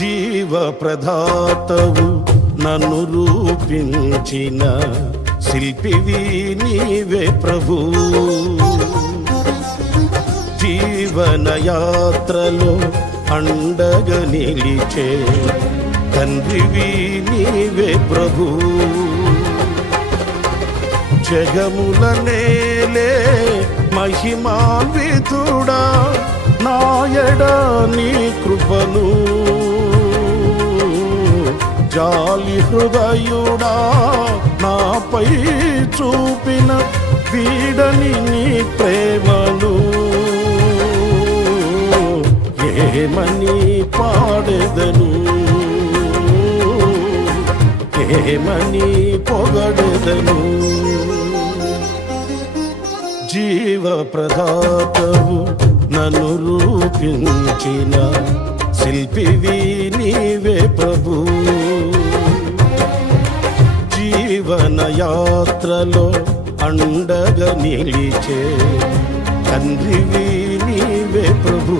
జీవ ప్రదాతవు నన్ను రూపించిన శిల్పివి నీవే ప్రభు. జీవన యాత్రలో అండగా నిలిచే తండ్రివి నీవే ప్రభు. జగముల నేలే మహిమాన్వితుడా నాయడా నీ కృపను జాలి హృదయుడా నాపై చూపిన వీడని నీ ప్రేమలు. ఏమని పాడెదను? ఏమని పొగడెదను? జీవ ప్రదాతవు నన్ను రూపించిన శిల్పివి నీవే ప్రభు. యాత్రలో అండగ నిలిచే తండ్రివి నీవే ప్రభు